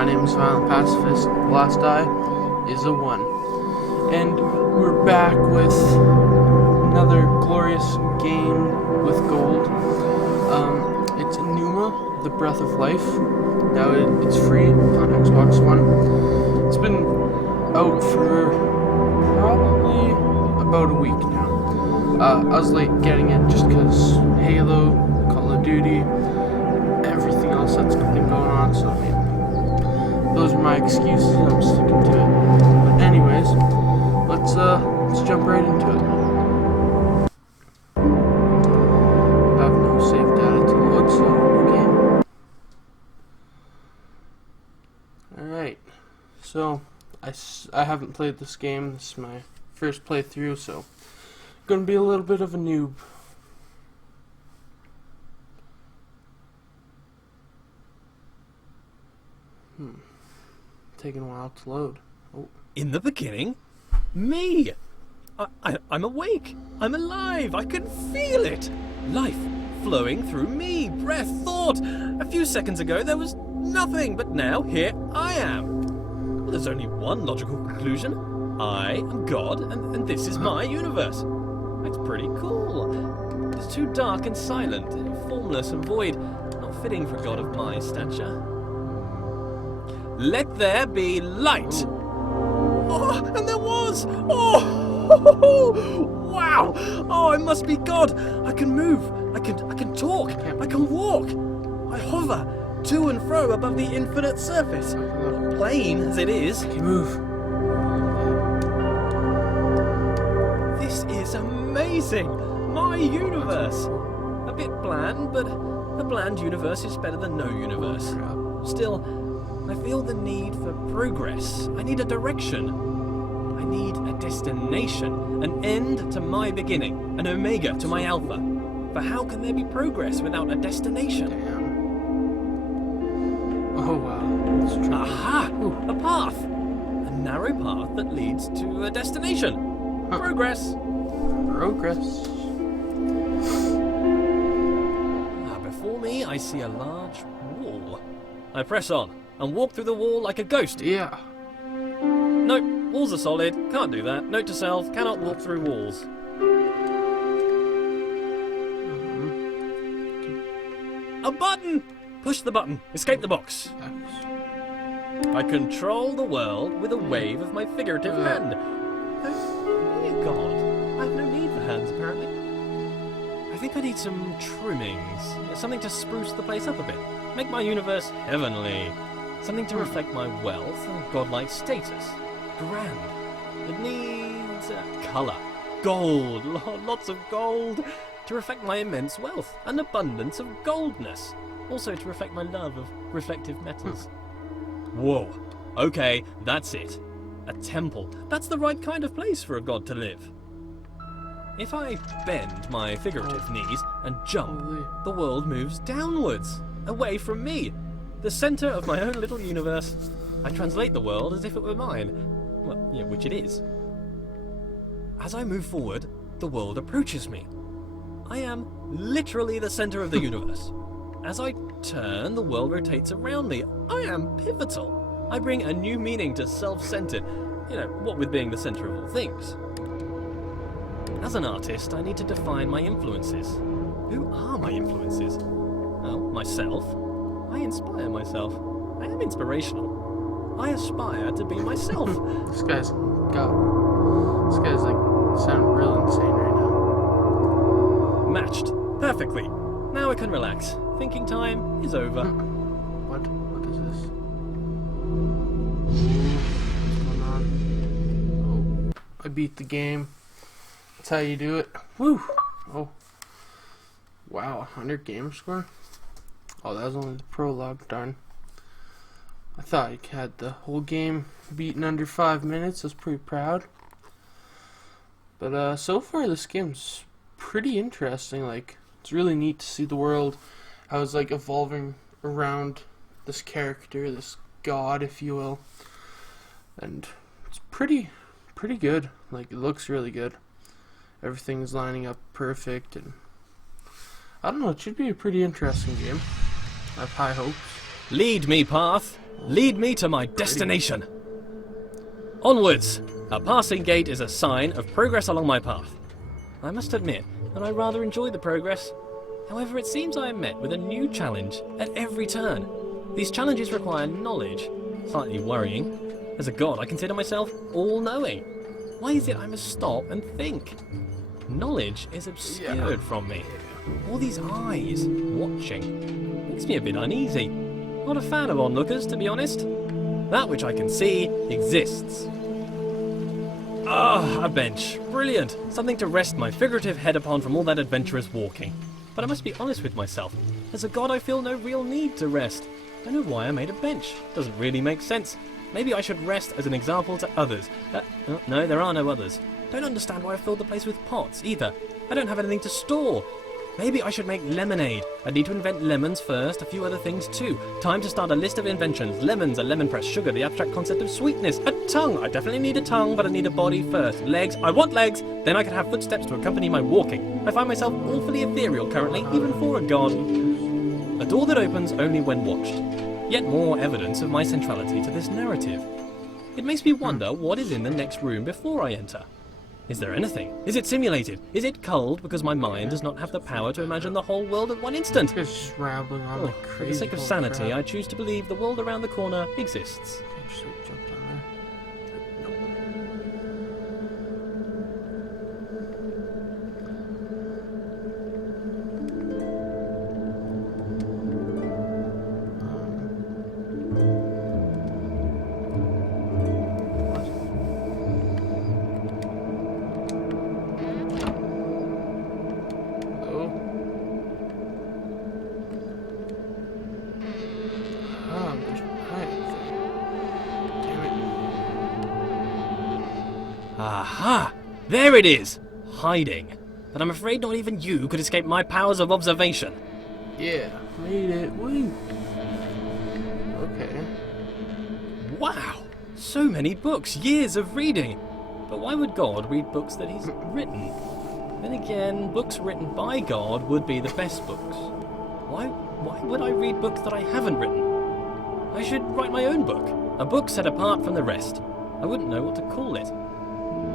My name is Violent Pacifist. The last die is a 1. And we're back with another glorious game with gold. It's Pneuma, The Breath of Life. Now it's free on Xbox One. It's been out for probably about a week now. I was late getting it just because Halo, Call of Duty, everything else that's been going on, so I mean, those are my excuses, I'm sticking to it. But anyways, let's jump right into it. I have no save data to load, so new game. Alright, so I haven't played this game. This is my first playthrough, so gonna be a little bit of a noob. Taking a while to load. Oh. In the beginning, me. I'm awake. I'm alive. I can feel it. Life flowing through me. Breath, thought. A few seconds ago there was nothing, but now here I am. Well, there's only one logical conclusion. I am God, and this is my universe. That's pretty cool. It's too dark and silent, formless and void, not fitting for a god of my stature. Let there be light! Oh, and there was! Oh! Wow! Oh, I must be God! I can move, I can talk, I can walk! I hover to and fro above the infinite surface. Plain as it is. I can move. This is amazing! My universe! A bit bland, but a bland universe is better than no universe. Still, I feel the need for progress. I need a direction. I need a destination. An end to my beginning. An omega to my alpha. For how can there be progress without a destination? Damn. Oh wow. That's true. Aha! A path. A narrow path that leads to a destination. Progress. Progress. Before me, I see a large wall. I press on and walk through the wall like a ghost. Yeah. Nope, walls are solid. Can't do that. Note to self, cannot walk through walls. A button! Push the button. Escape the box. I control the world with a wave of my figurative hand. Oh, dear God. I have no need for hands, apparently. I think I need some trimmings. Something to spruce the place up a bit. Make my universe heavenly. Something to reflect my wealth and godlike status. Grand. It needs colour. Gold. Lots of gold. To reflect my immense wealth. An abundance of goldness. Also to reflect my love of reflective metals. Whoa. Okay, that's it. A temple. That's the right kind of place for a god to live. If I bend my figurative knees and jump, the world moves downwards. Away from me. The centre of my own little universe. I translate the world as if it were mine. Well, yeah, which it is. As I move forward, the world approaches me. I am literally the centre of the universe. As I turn, the world rotates around me. I am pivotal. I bring a new meaning to self-centred. You know, what with being the centre of all things. As an artist, I need to define my influences. Who are my influences? Well, myself. I inspire myself. I am inspirational. I aspire to be myself. This guy's like sounding real insane right now. Matched. Perfectly. Now I can relax. Thinking time is over. What is this? What's going on? Oh, I beat the game. That's how you do it. Woo! Oh. Wow, 100 gamer score? Oh, that was only the prologue, darn. I thought I had the whole game beaten under 5 minutes. I was pretty proud. But so far this game's pretty interesting. Like, it's really neat to see the world, how it's like evolving around this character, this god, if you will. And it's pretty good. Like, it looks really good. Everything's lining up perfect, and I don't know, it should be a pretty interesting game. I have high hopes. Lead me, Path. Lead me to my destination. Onwards! A passing gate is a sign of progress along my path. I must admit that I rather enjoy the progress. However, it seems I am met with a new challenge at every turn. These challenges require knowledge. Slightly worrying. As a god, I consider myself all-knowing. Why is it I must stop and think? Knowledge is obscured from me. All these eyes watching makes me a bit uneasy. Not a fan of onlookers, to be honest. That which I can see exists. Ah, a bench. Brilliant. Something to rest my figurative head upon from all that adventurous walking. But I must be honest with myself. As a god, I feel no real need to rest. Don't know why I made a bench. Doesn't really make sense. Maybe I should rest as an example to others. No, there are no others. Don't understand why I filled the place with pots, either. I don't have anything to store. Maybe I should make lemonade. I need to invent lemons first, a few other things too. Time to start a list of inventions. Lemons, a lemon press, sugar, the abstract concept of sweetness, a tongue. I definitely need a tongue, but I need a body first. Legs, I want legs. Then I can have footsteps to accompany my walking. I find myself awfully ethereal currently, even for a god. A door that opens only when watched. Yet more evidence of my centrality to this narrative. It makes me wonder what is in the next room before I enter. Is there anything? Is it simulated? Is it culled because my mind does not have the power to imagine the whole world at one instant? Just rambling on like crazy. For the sake of sanity, I choose to believe the world around the corner exists. Just like jump down there. Aha! There it is! Hiding. But I'm afraid not even you could escape my powers of observation. Yeah, made it. Woo! Okay. Wow! So many books, years of reading. But why would God read books that he's written? Then again, books written by God would be the best books. Why would I read books that I haven't written? I should write my own book. A book set apart from the rest. I wouldn't know what to call it.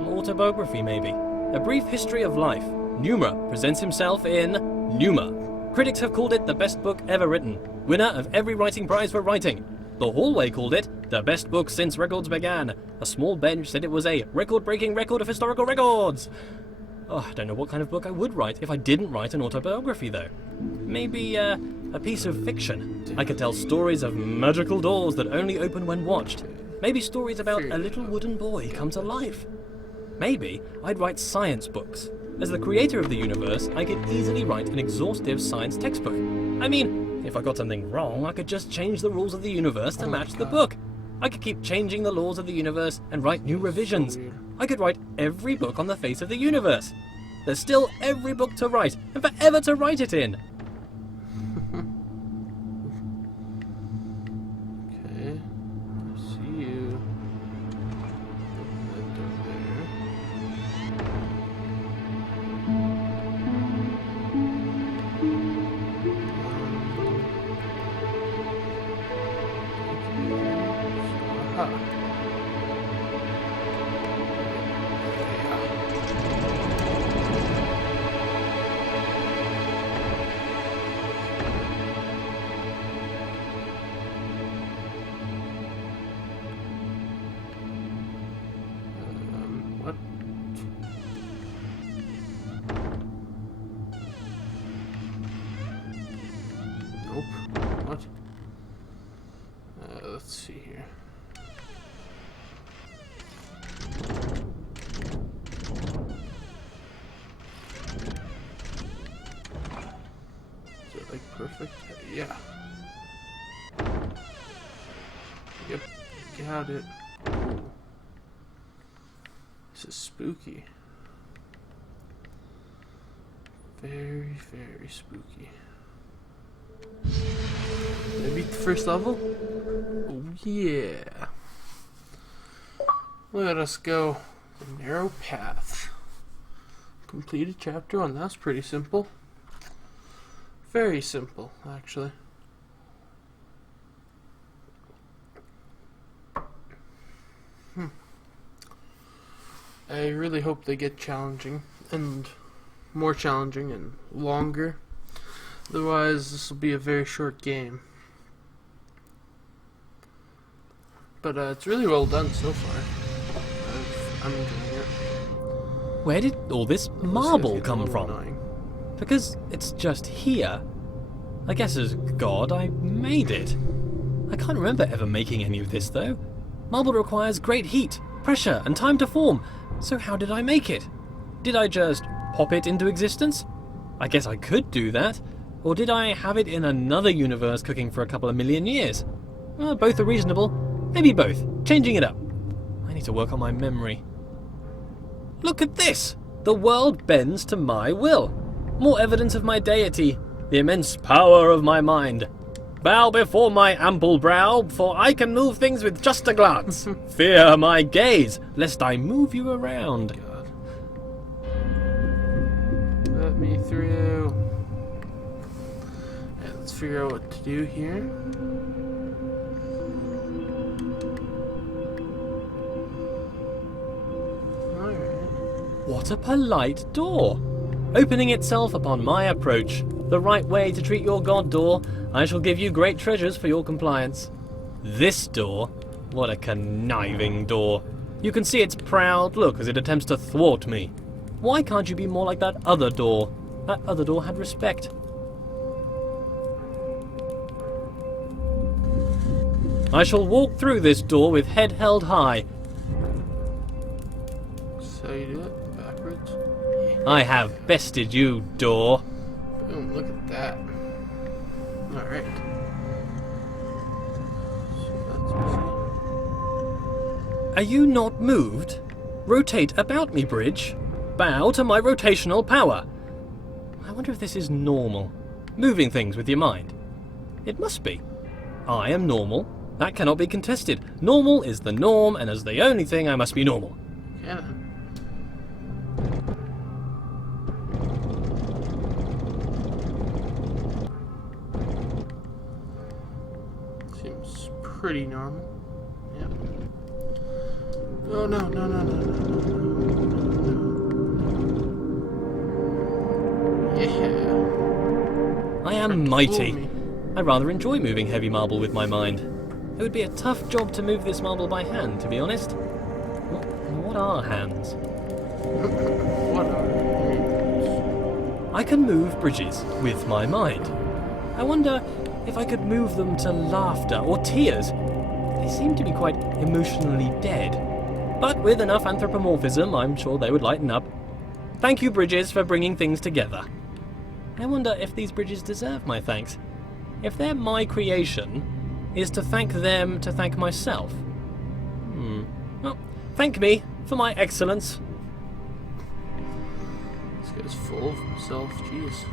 Autobiography, maybe. A brief history of life. Pneuma presents himself in Pneuma. Critics have called it the best book ever written. Winner of every writing prize for writing. The Hallway called it the best book since records began. A small bench said it was a record-breaking record of historical records. Oh, I don't know what kind of book I would write if I didn't write an autobiography, though. Maybe a piece of fiction. I could tell stories of magical doors that only open when watched. Maybe stories about a little wooden boy come to life. Maybe I'd write science books. As the creator of the universe, I could easily write an exhaustive science textbook. I mean, if I got something wrong, I could just change the rules of the universe to match the book. I could keep changing the laws of the universe and write new revisions. I could write every book on the face of the universe. There's still every book to write, and forever to write it in. Okay. I see you. What? Nope. What? Let's see here. Is it like perfect? Yeah. Yep. Got it. Ooh. This is spooky. Very, very spooky. Did I beat the first level? Oh yeah. Let us go. The narrow path. Completed chapter 1. That's pretty simple. Very simple, actually. I really hope they get challenging and more challenging and longer. Otherwise, this will be a very short game. But it's really well done so far. I'm enjoying it. Where did all this marble This guy's getting a come little from? annoying. Because it's just here. I guess as God, I made it. I can't remember ever making any of this, though. Marble requires great heat, pressure, and time to form. So how did I make it? Did I just pop it into existence? I guess I could do that. Or did I have it in another universe cooking for a couple of million years? Both are reasonable. Maybe both. Changing it up. I need to work on my memory. Look at this! The world bends to my will. More evidence of my deity. The immense power of my mind. Bow before my ample brow, for I can move things with just a glance. Fear my gaze, lest I move you around. God. Let me through. Yeah, let's figure out what to do here. Alright. What a polite door. Opening itself upon my approach. The right way to treat your god, door. I shall give you great treasures for your compliance. This door? What a conniving door. You can see its proud look as it attempts to thwart me. Why can't you be more like that other door? That other door had respect. I shall walk through this door with head held high. So you do it backwards. I have bested you, door. Boom, look at that. Alright. So that's easy. Are you not moved? Rotate about me, bridge. Bow to my rotational power. I wonder if this is normal. Moving things with your mind. It must be. I am normal. That cannot be contested. Normal is the norm, and as the only thing, I must be normal. Yeah. Seems pretty normal. Yep. Oh no, no, no, no, no, no, no. Yeah. I am mighty. I rather enjoy moving heavy marble with my mind. It would be a tough job to move this marble by hand, to be honest. What are hands? What are hands? I can move bridges with my mind. I wonder if I could move them to laughter or tears. They seem to be quite emotionally dead. But with enough anthropomorphism, I'm sure they would lighten up. Thank you, bridges, for bringing things together. I wonder if these bridges deserve my thanks. If they're my creation, is to thank them to thank myself? Well, thank me for my excellence. This guy's full of himself, jeez.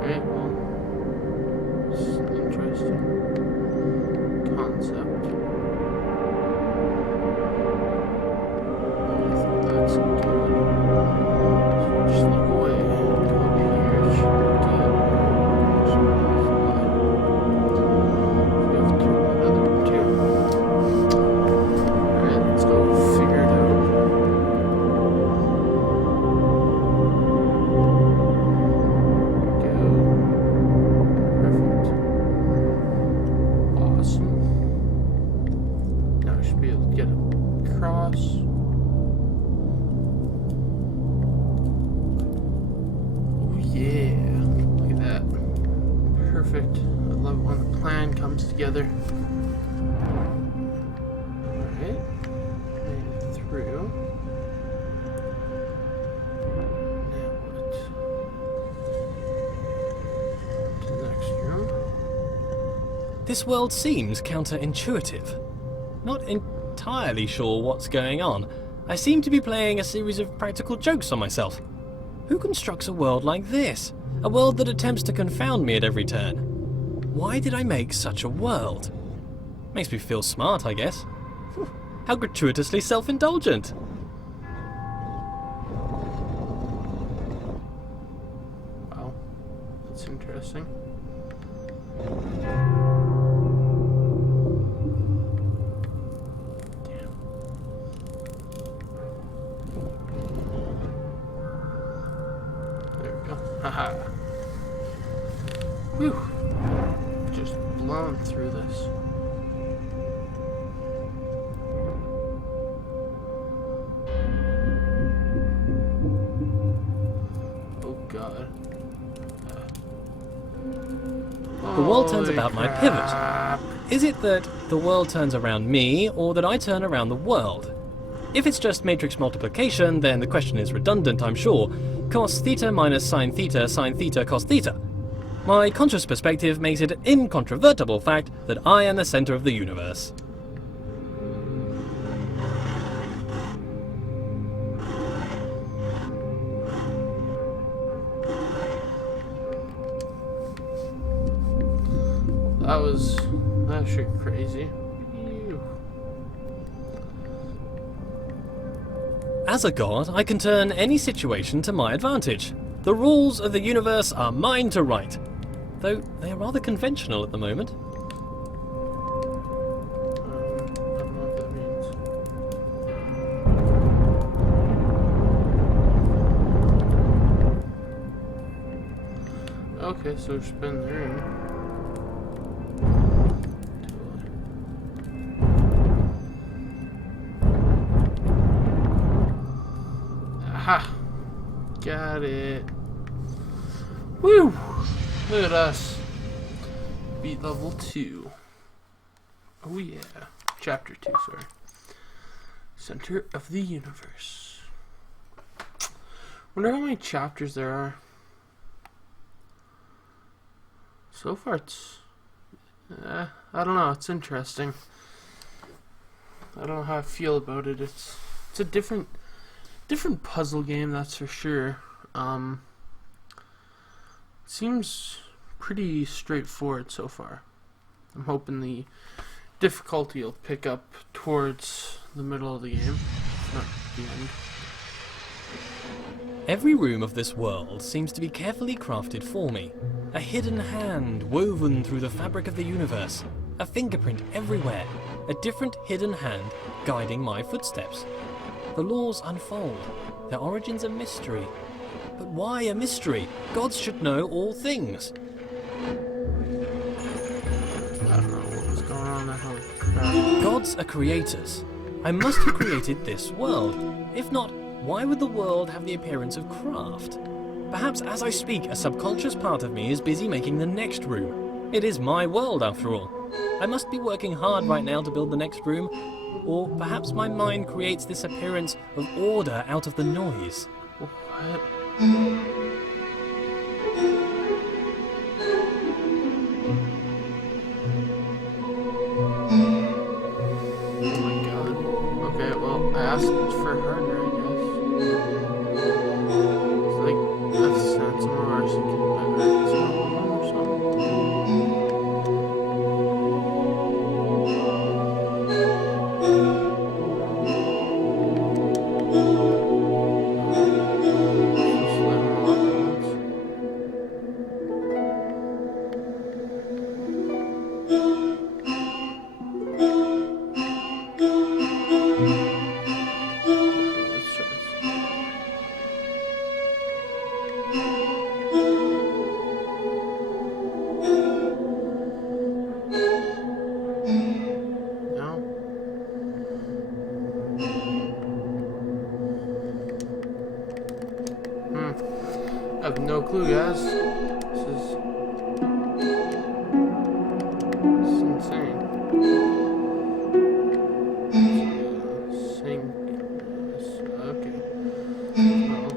Alright, well, this is an interesting concept. I think that's good. So just look away and go to here. Should be good. We have to another one too. Alright, let's go figure it out. There we go. Perfect. Awesome. Now I should be able to get across. Oh yeah. Look at that. Perfect. I love when the plan comes together. Alright. Made it through. Now what? To the next room. This world seems counterintuitive. Not entirely sure what's going on. I seem to be playing a series of practical jokes on myself. Who constructs a world like this? A world that attempts to confound me at every turn. Why did I make such a world? Makes me feel smart, I guess. How gratuitously self-indulgent. Wow, that's interesting. Damn. There we go. Haha. Whew. Just blown through this. Oh god. The world turns Holy about my crap. pivot. Is it that the world turns around me, or that I turn around the world? If it's just matrix multiplication, then the question is redundant, I'm sure. Cos theta minus sine theta cos theta. My conscious perspective makes it an incontrovertible fact that I am the center of the universe. That was actually crazy. Ew. As a god, I can turn any situation to my advantage. The rules of the universe are mine to write, though they are rather conventional at the moment. I don't know what that means. Okay, so spin the room. Aha! Got it. Woo! Look at us. Beat level 2. Oh yeah. Chapter 2, sorry. Center of the universe. Wonder how many chapters there are. So far it's... I don't know, it's interesting. I don't know how I feel about it. It's a different puzzle game, that's for sure. Seems pretty straightforward so far. I'm hoping the difficulty will pick up towards the middle of the game, not the end. Every room of this world seems to be carefully crafted for me. A hidden hand woven through the fabric of the universe. A fingerprint everywhere. A different hidden hand guiding my footsteps. The laws unfold. Their origins a mystery. But why a mystery? Gods should know all things. I don't know what was going on there. Holy crap. Gods are creators. I must have created this world. If not, why would the world have the appearance of craft? Perhaps as I speak, a subconscious part of me is busy making the next room. It is my world, after all. I must be working hard right now to build the next room, or perhaps my mind creates this appearance of order out of the noise. What? Oh my god. Okay, well, I asked for harder, I guess. It's like, that's not somewhere where she can divert someone or something. Just let them all up at once. Let's try this. No? I have no clue, guys. This is insane. Sync. Okay. Well.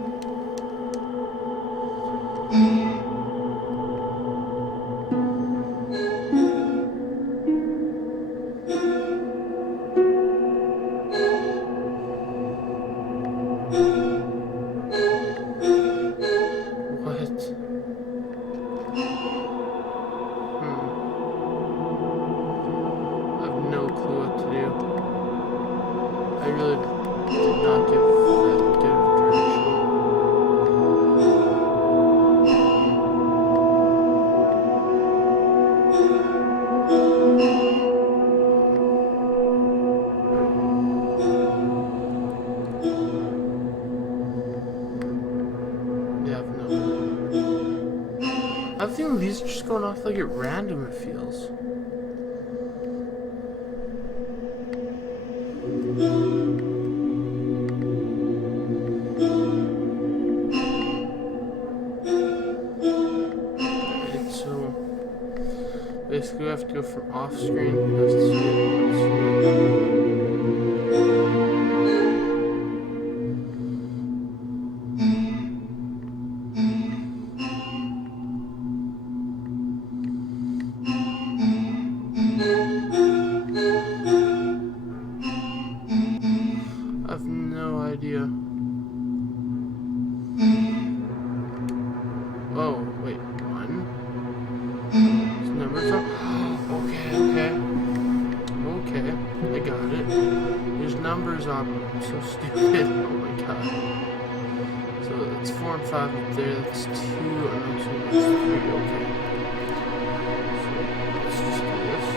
What? clue what to do. I really did not give that good of direction. Yeah, I've no idea. I have a feeling these are just going off like at random, it feels. Alright, so basically we have to go from off screen. Who has to see it? Let's see it. I have no idea. Oh, wait, one? These numbers are... Okay, I got it. There's numbers on them. I'm so stupid. Oh my god. So that's 4 and 5 up there, that's 2, and then 2, that's 3, okay. So let's just do this.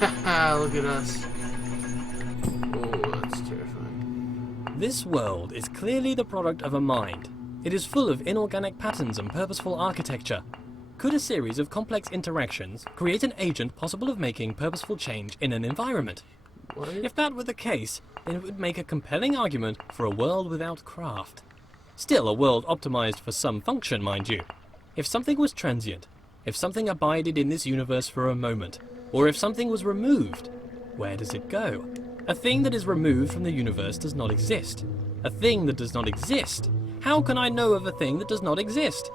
Haha, look at us. Oh, that's terrifying. This world is clearly the product of a mind. It is full of inorganic patterns and purposeful architecture. Could a series of complex interactions create an agent possible of making purposeful change in an environment? What? If that were the case, then it would make a compelling argument for a world without craft. Still a world optimized for some function, mind you. If something was transient, if something abided in this universe for a moment, or if something was removed, where does it go? A thing that is removed from the universe does not exist. A thing that does not exist. How can I know of a thing that does not exist?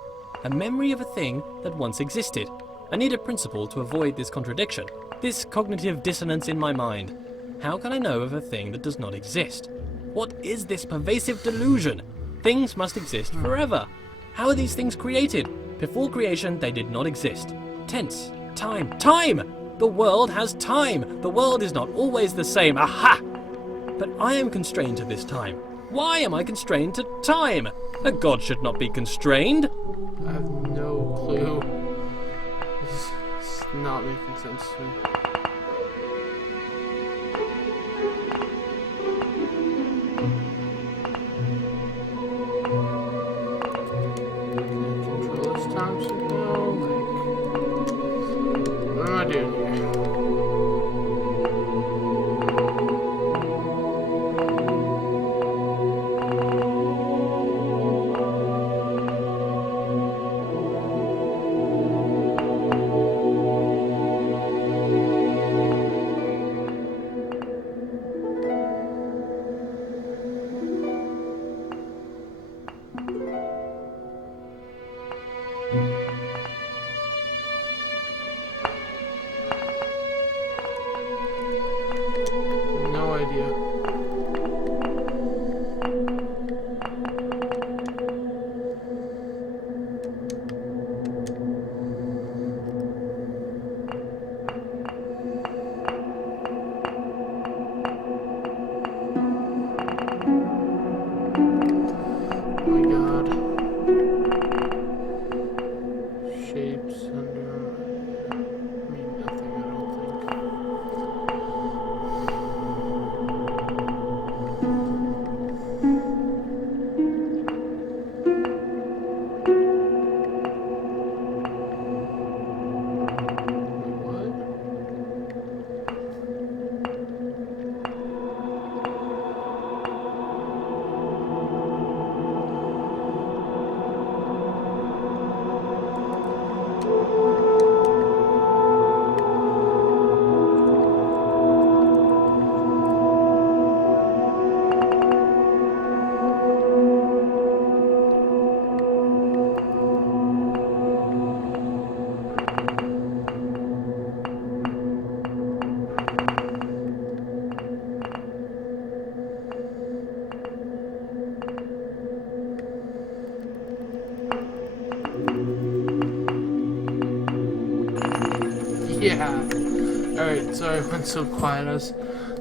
A memory of a thing that once existed. I need a principle to avoid this contradiction, this cognitive dissonance in my mind. How can I know of a thing that does not exist? What is this pervasive delusion? Things must exist forever. How are these things created? Before creation, they did not exist. Tense. Time. Time! The world has time. The world is not always the same. Aha! But I am constrained to this time. Why am I constrained to time? A god should not be constrained. I have no clue. This is not making sense to me. Can I control this time signal? What am I doing here? No idea. Oh my god. Shapes under mean nothing, I don't think. What? Yeah. Alright, sorry I went so quiet. I was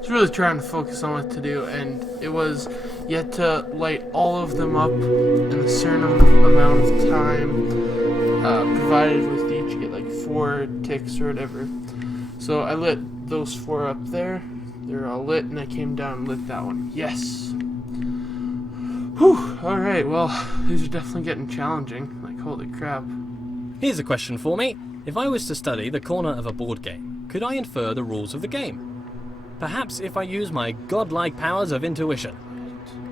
really trying to focus on what to do, and it was you had to light all of them up in a certain amount of time, provided with each get like 4 ticks or whatever. So I lit those 4 up there. They're all lit, and I came down and lit that one. Yes. Whew. Alright, well, these are definitely getting challenging. Like, holy crap. Here's a question for me. If I was to study the corner of a board game, could I infer the rules of the game? Perhaps if I use my godlike powers of intuition.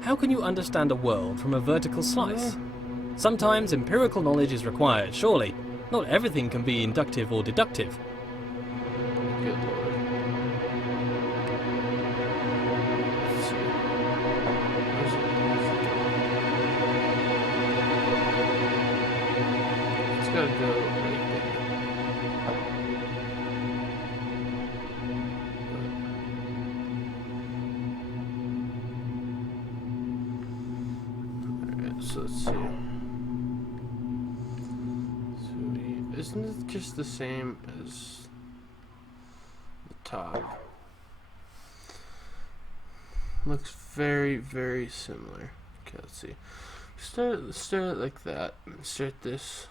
How can you understand a world from a vertical slice? Sometimes empirical knowledge is required, surely. Not everything can be inductive or deductive. Good lord. Let's see. Where's it? It's gotta go right there. Alright, so let's see. Isn't it just the same as the top? Looks very, very similar. Okay, let's see. Let's start it like that. And start this.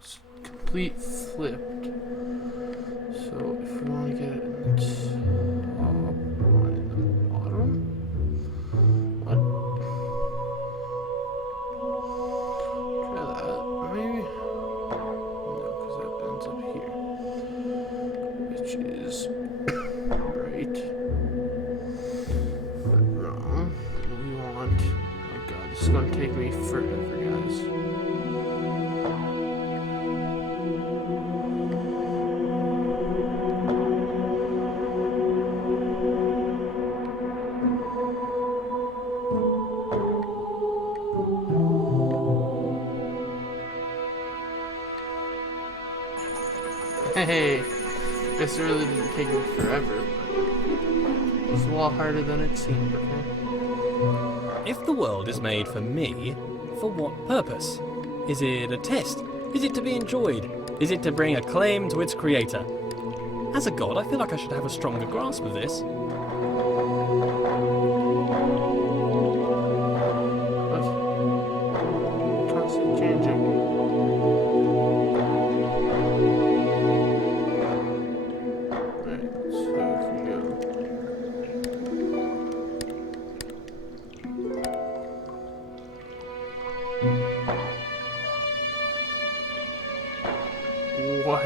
It's complete flipped. So if we want to get it in the top, we want it in the bottom. What? Try that, maybe? No, because that ends up here. Which is right. But wrong. We want... Oh god, this is going to take me forever, guys. Hey, guess it really didn't take me forever, but it was a lot harder than it seemed, okay? If the world is made for me, for what purpose? Is it a test? Is it to be enjoyed? Is it to bring acclaim to its creator? As a god, I feel like I should have a stronger grasp of this. What? Constantly changing. Right, so if we go... What?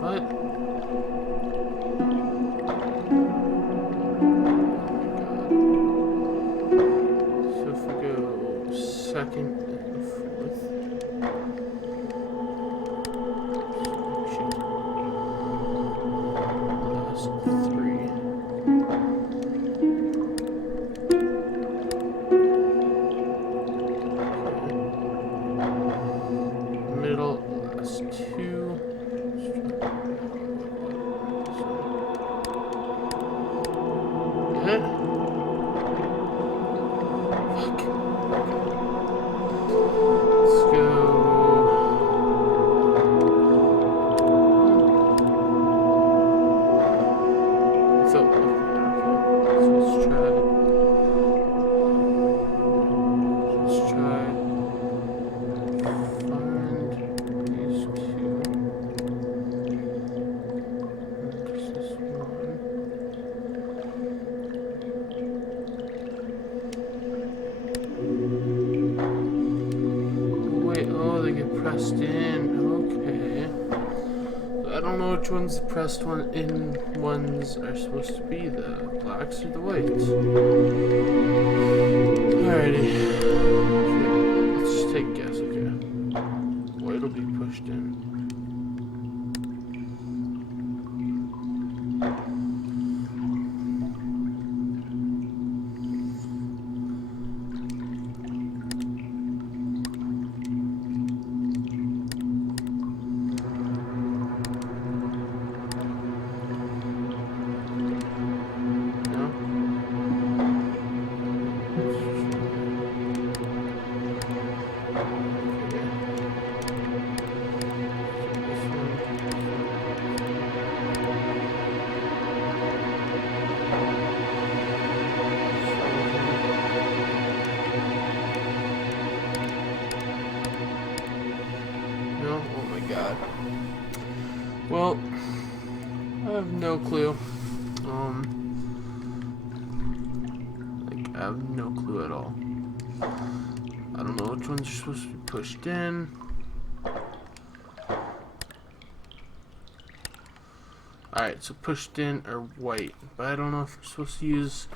What? So if we go second and fourth. Last 3. Middle, last 2. Fuck. Let's go. So, okay. So let's try. Let's try. Find these 2. Just this one. Wait, oh, they get pressed in. Okay. I don't know which ones the pressed ones are supposed to be, the blacks or the whites. Alrighty. Okay, let's just take a guess, okay. White will be pushed in. no clue. Like, I have no clue at all. I don't know which ones are supposed to be pushed in. Alright, so pushed in are white, but I don't know if I'm supposed to use,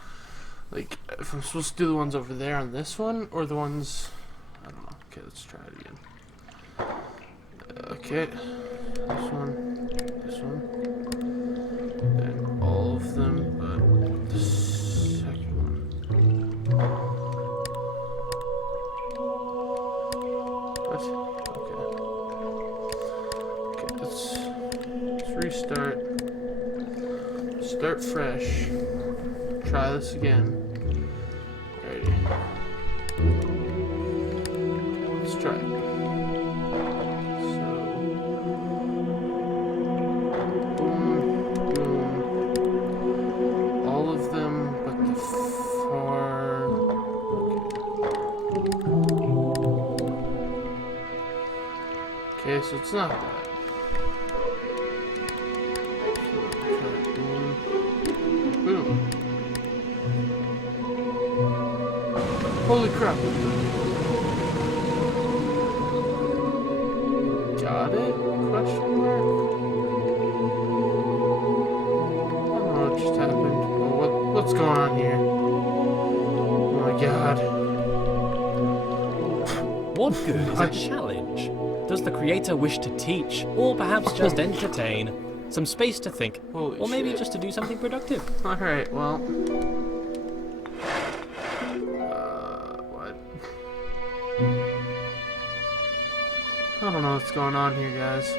like, if I'm supposed to do the ones over there on this one, or the ones, I don't know. Okay, let's try it again. Okay, this one, and all of them, but the second one. What? Okay, let's restart. Start fresh. Try this again. Alrighty. Let's try it. So, boom, boom. All of them but the far. Okay, so it's not that. Boom. Holy crap. Got it? Question mark? I don't know what just happened. Oh, what's going on here? Oh my god. What good is a challenge? Does the creator wish to teach, or perhaps just entertain? Some space to think, Holy or maybe shit. just to do something productive. Alright, well. What? I don't know what's going on here, guys.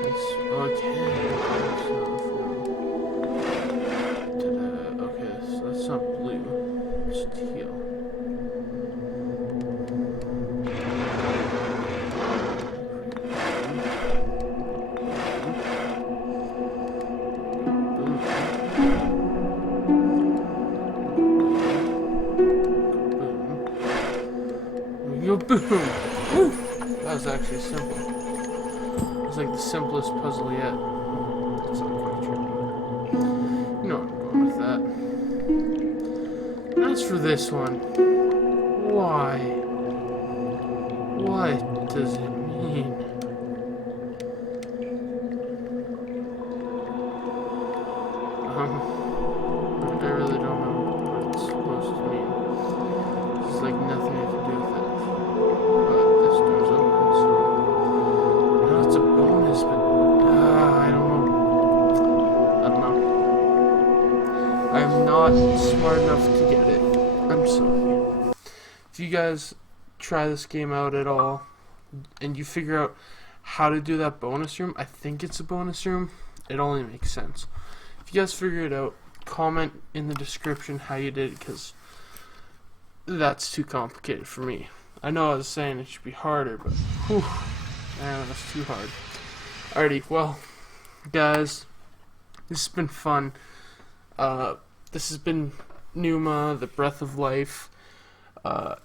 Okay. Okay, so that's not blue. It's teal. Yo, boom! Woo! That was actually simple. It was like the simplest puzzle yet. That's not quite true. You know where I'm going with that. As for this one, why? What does it mean? I really don't know what it's supposed to mean. There's like nothing I can do with it. But this door's open, so I know it's a bonus, but I don't know. I'm not smart enough to get it. I'm sorry. If you guys try this game out at all, and you figure out how to do that bonus room, I think it's a bonus room, it only makes sense. If you guys figure it out, comment in the description how you did it, because that's too complicated for me. I know I was saying it should be harder, but whew, man, that's too hard. Alrighty, well, guys, this has been fun. This has been Pneuma, the Breath of Life.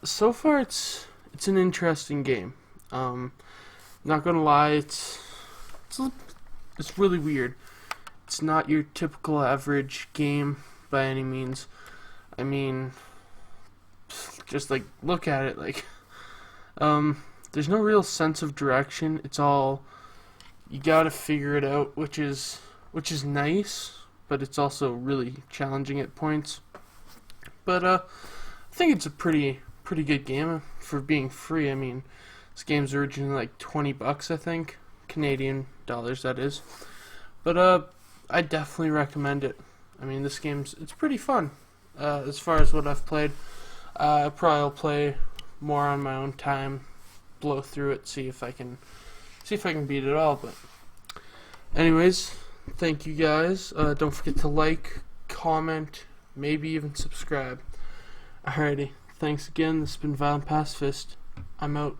So far, it's an interesting game. Not gonna lie, it's really weird. It's not your typical average game by any means. I mean, just like look at it, like there's no real sense of direction. It's all you gotta figure it out, which is nice, but it's also really challenging at points. But I think it's a pretty good game for being free. I mean, this game's originally like $20, I think, Canadian dollars, that is. But I definitely recommend it. I mean, this it's pretty fun. As far as what I've played, I probably will play more on my own time, blow through it, see if I can beat it all. But anyways, thank you guys. Don't forget to like, comment, maybe even subscribe. Alrighty, thanks again. This has been Violent Pacifist. I'm out.